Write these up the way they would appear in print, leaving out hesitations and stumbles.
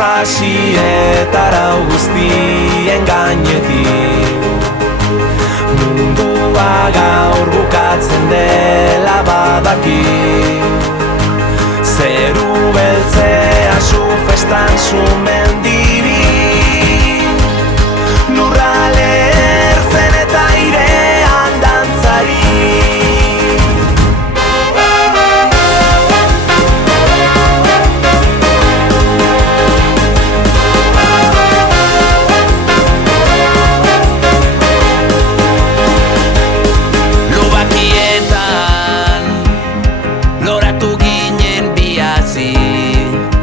Sasi eta arau guztien gainetik mundua gaur bukatzen dela badaki. Zeru beltzea zu festan zu mendibi, lurrale ertzen eta airean dantzari.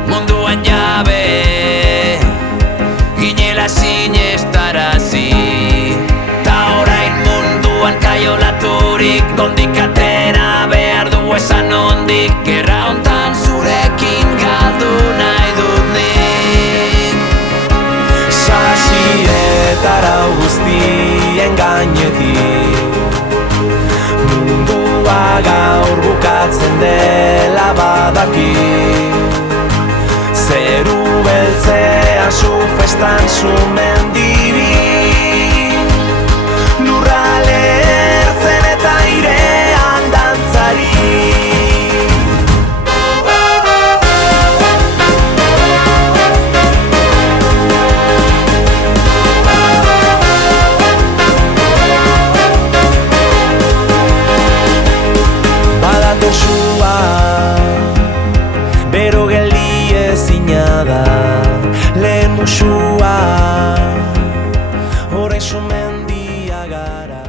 Munduan jabe ginela sinestarazi, ta orain munduan kaiolaturik nondik atera behar du esan nondik. Gerra hontan zurekin galdu nahi dut nik. Sasi eta arau guztien gainetik mundua gaur bukatzen dela badaki. Zeru beltzea zu festan zu mendibi, lurrale ertzen eta airean dantzari. Badator sua, bero geldi ezina da lehen musua, orain sumendia gara.